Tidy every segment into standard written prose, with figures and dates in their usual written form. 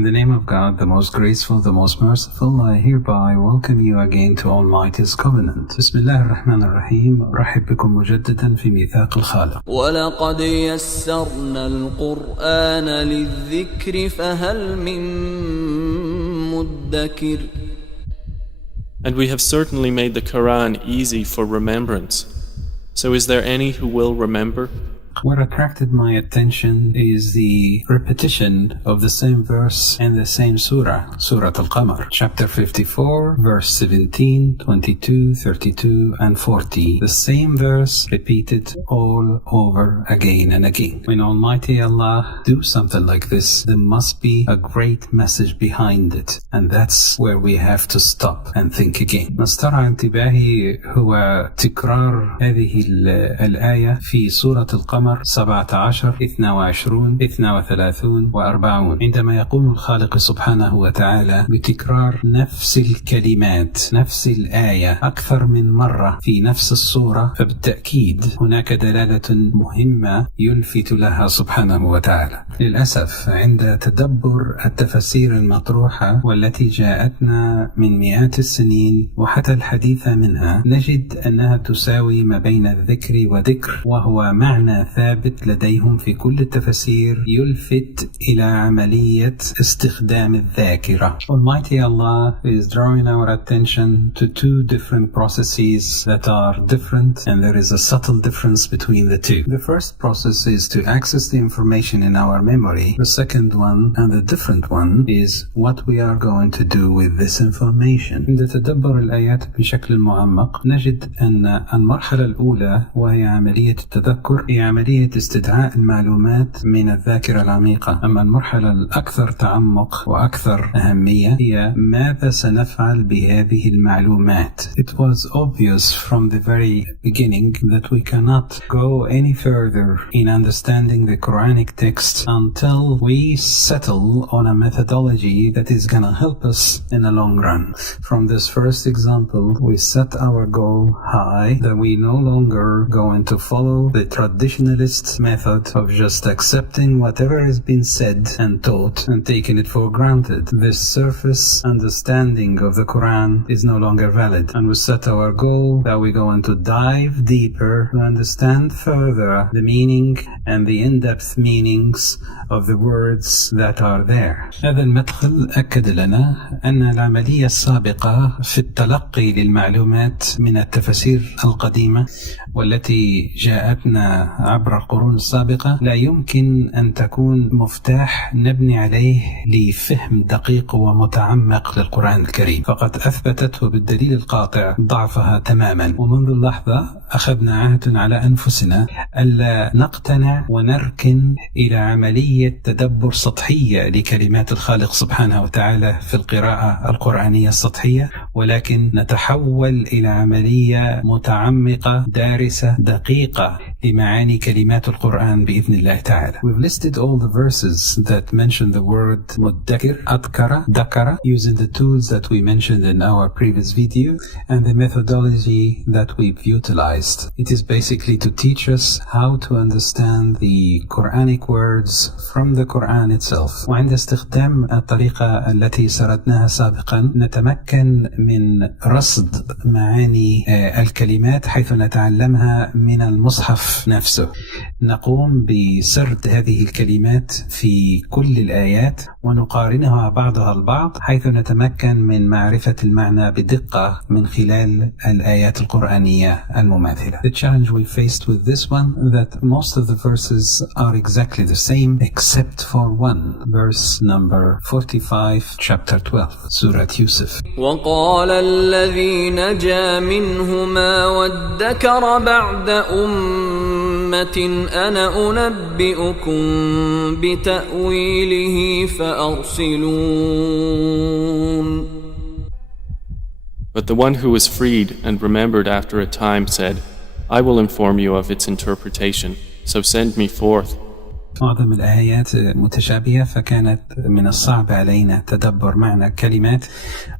In the name of God, the most graceful, the most merciful, I hereby welcome you again to Almighty's covenant. بسم الله الرحمن الرحيم. أرحب بكم مجددا في ميثاق الخالق. ولقد يسرنا القرآن للذكر فهل من مدكر. And we have certainly made the Quran easy for remembrance. So is there any who will remember? What attracted my attention is the repetition of the same verse in the same surah, Surah Al-Qamar, chapter 54, verse 17, 22, 32, and 40. The same verse repeated all over again and again. When Almighty Allah do something like this, there must be a great message behind it, and that's where we have to stop and think again. ما استرعى انتباهي هو تكرار هذه الآية في سورة القمر 17 22 32 و40 عندما يقوم الخالق سبحانه وتعالى بتكرار نفس الكلمات نفس الآية أكثر من مرة في نفس السورة، فبالتأكيد هناك دلالة مهمة يلفت لها سبحانه وتعالى. للأسف عند تدبر التفاسير المطروحة والتي جاءتنا من مئات السنين وحتى الحديث منها، نجد أنها تساوي ما بين الذكر وذكر، وهو معنى ثابت لديهم في كل التفاسير يلفت إلى عملية استخدام الذاكرة. Almighty Allah is drawing our attention to two different processes that are different, and there is a subtle difference between the two. The first process is to access the information in our memory. The second one, and the different one, is what we are going to do with this information. عند تدبر الآيات بشكل معمق نجد أن المرحلة الأولى وهي عملية التذكر هي عملية استدعاء المعلومات من الذاكرة العميقة. أما المرحلة الأكثر تعمق وأكثر أهمية هي ماذا سنفعل بهذه المعلومات. It was obvious from the very beginning that we cannot go any further in understanding the Quranic text until we settle on a methodology that is going to help us in the long run. From this first example, we set our goal high, that we no longer going to follow the traditionalist method of just accepting whatever has been said and taught and taking it for granted. This surface understanding of the Quran is no longer valid, and we set our goal that we're going to dive deeper to understand further the meaning and the in-depth meanings of the words that are there. هذا المدخل أكد لنا أن العملية السابقة في التلقي للمعلومات من التفاسير القديمة والتي جاءتنا عبر القرون السابقة لا يمكن أن تكون مفتاح نبني عليه لفهم دقيق ومتعمق للقرآن الكريم، فقد أثبتت وبالدليل القاطع ضعفها تماما. ومنذ اللحظة أخذنا عهد على أنفسنا ألا نقتنع ونركن إلى عملية تدبر سطحية لكلمات الخالق سبحانه وتعالى في القراءة القرآنية السطحية، ولكن نتحول إلى عملية متعمقة دارسة دقيقة لمعاني كلمات القرآن بإذن الله تعالى. We've listed all the verses that mention the word مدكر, أذكر, ذكر, using the tools that we mentioned in our previous video and the methodology that we've utilized. It is basically to teach us how to understand the Quranic words from the Quran itself. وعند استخدام الطريقة التي سردناها سابقا نتمكن من رصد معاني الكلمات حيث نتعلمها من المصحف نفسه. نقوم بسرد هذه الكلمات في كل الآيات ونقارنها بعضها البعض حيث نتمكن من معرفة المعنى بدقة من خلال الآيات القرآنية المماثلة. The challenge we faced with this one that most of the verses are exactly the same except for one, verse number 45, chapter 12, Surah Yusuf. وقال الذي نجا منهما والدكر بعد أمة أنا أنبئكم بتأويله فأرسلون. But the one who was freed and remembered after a time said, I will inform you of its interpretation, so send me forth. معظم الآيات متشابهة، فكانت من الصعب علينا تدبر معنى كلمات،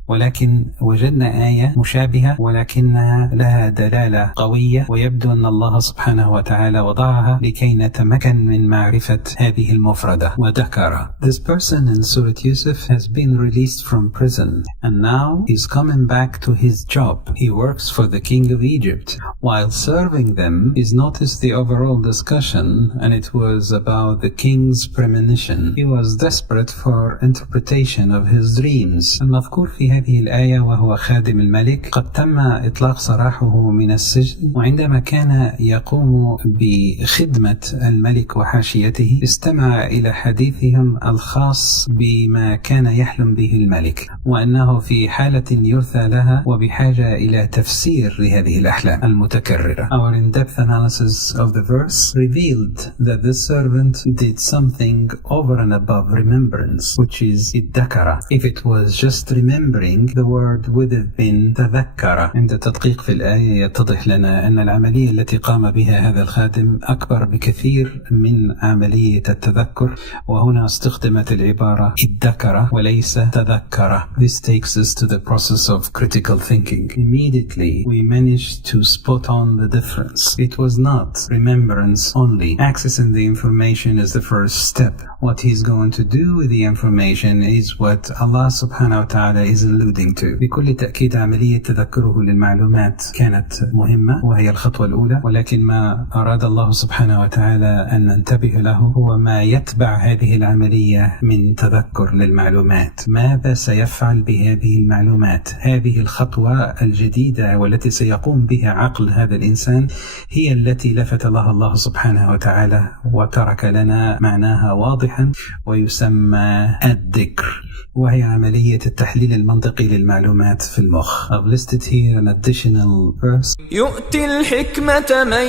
ولكن وجدنا آية مشابهة ولكنها لها دلالة قوية، ويبدو أن الله سبحانه وتعالى وضعها لكي نتمكن من معرفة هذه المفردة. وذكر. This person in Surah Yusuf has been released from prison and now he's coming back to his job. He works for the king of Egypt. While serving them, he's noticed the overall discussion and it was about the king's premonition. He was desperate for interpretation of his dreams. المذكور في هذه الآية وهو خادم الملك قد تم إطلاق سراحه من السجن، وعندما كان يقوم بخدمة الملك وحاشيته استمع إلى حديثهم الخاص بما كان يحلم به الملك، وأنه في حالة يرثى لها وبحاجة إلى تفسير لهذه الأحلام المتكررة. Our in-depth analysis of the verse revealed that this servant did something over and above remembrance, which is الذكر. If it was just remembering, the word would have been تذكر. عند التدقيق في الآية يتضح لنا أن العملية التي قام بها هذا الخادم أكبر بكثير من عملية التذكر، وهنا استخدمت العبارة الذكر وليس تذكر. This takes us to the process of critical thinking. Immediately we managed to spot on the difference. It was not remembrance only. Accessing the information is the first step. What he's going to do with the information is what Allah subhanahu wa ta'ala is alluding to. بكل تأكيد عملية تذكره للمعلومات كانت مهمة وهي الخطوة الأولى، ولكن ما أراد الله سبحانه وتعالى أن ننتبه له هو ما يتبع هذه العملية من تذكر للمعلومات. ماذا سيفعل بهذه المعلومات؟ هذه الخطوة الجديدة والتي سيقوم بها عقل هذا الإنسان هي التي لفت لها الله سبحانه وتعالى وترك لنا معناها واضحا، ويسمى الذكر، وهي عملية التحليل المنطقي للمعلومات في المخ. I've listed here an additional verse. يؤتي الحكمة من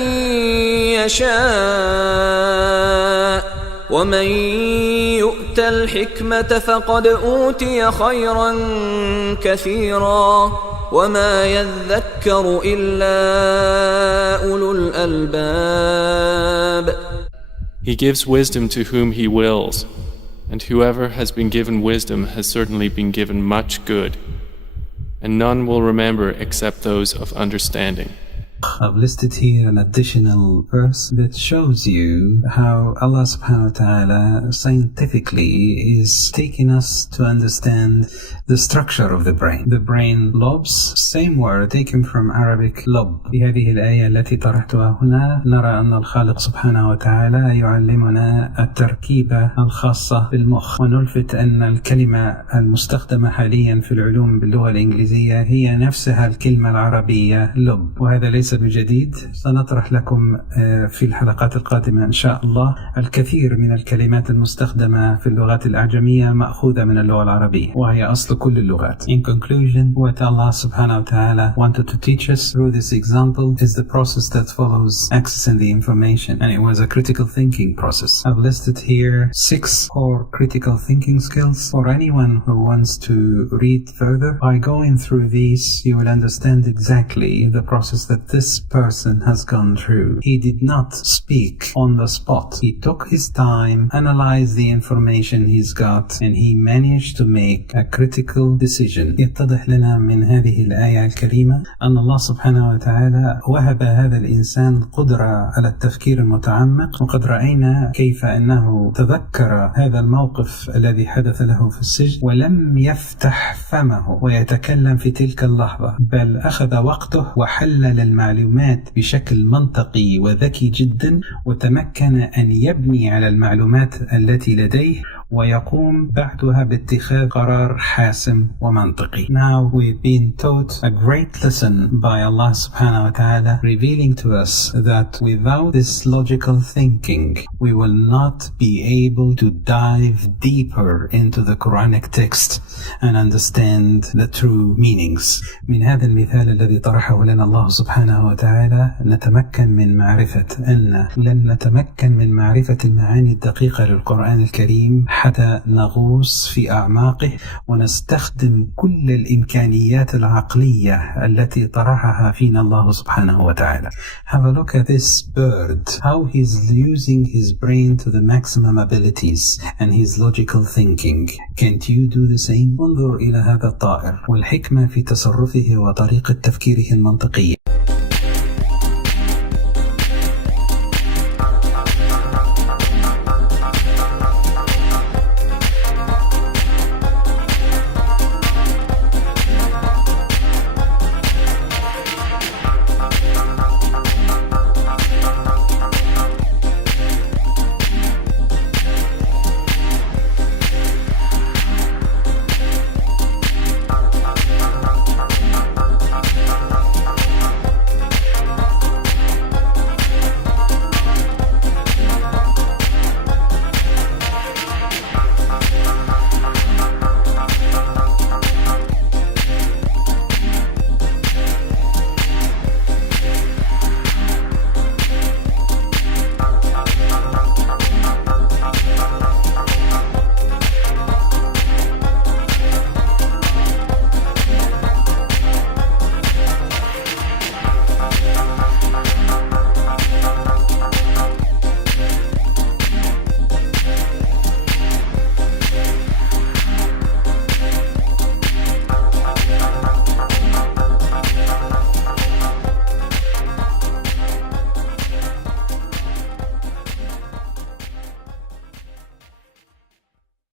يشاء ومن يؤت الحكمة فقد أوتي خيرا كثيرا وما يذكر إلا أولو الألباب. He gives wisdom to whom he wills, and whoever has been given wisdom has certainly been given much good, and none will remember except those of understanding. I've listed here an additional verse that shows you how Allah subhanahu wa ta'ala scientifically is taking us to understand the structure of the brain. The brain lobes, same word taken from Arabic lob. بهذه الآية التي طرحتها هنا نرى أن الخالق سبحانه وتعالى يعلمنا التركيبة الخاصة بالمخ، ونلفت أن الكلمة المستخدمة حاليا في العلوم باللغة الإنجليزية هي نفسها الكلمة العربية لب، وهذا ليس بجديد. سنطرح لكم في الحلقات القادمة إن شاء الله الكثير من الكلمات المستخدمة في اللغات الأعجمية مأخوذة من اللغة العربية وهي أصل كل اللغات. In conclusion, what Allah subhanahu wa ta'ala wanted to teach us through this example is the process that follows accessing the information, and it was a critical thinking process. I've listed here 6 core critical thinking skills for anyone who wants to read further. By going through these, you will understand exactly the process that this person has gone through. He did not speak on the spot. He took his time, analyzed the information he's got, and he managed to make a critical decision. يتضح لنا من هذه الآية الكريمة أن الله سبحانه وتعالى وهب هذا الإنسان قدرة على التفكير المتعمق، وقد رأينا كيف أنه تذكر هذا الموقف الذي حدث له في السجن ولم يفتح فمه ويتكلم في تلك اللحظة، بل أخذ وقته وحلل المعلومات بشكل منطقي وذكي جدا، وتمكن أن يبني على المعلومات التي لديه ويقوم بعدها باتخاذ قرار حاسم ومنطقي. Now we've been taught a great lesson by Allah subhanahu wa ta'ala, revealing to us that without this logical thinking we will not be able to dive deeper into the Quranic text and understand the true meanings. من هذا المثال الذي طرحه لنا الله سبحانه وتعالى نتمكن من معرفة أن لن نتمكن من معرفة المعاني الدقيقة للقرآن الكريم حتى نغوص في أعماقه ونستخدم كل الإمكانيات العقلية التي طرحها فينا الله سبحانه وتعالى. Have a look at this bird, how he's using his brain to the maximum abilities and his logical thinking. Can't you do the same? انظر إلى هذا الطائر والحكمة في تصرفه وطريقة تفكيره المنطقية.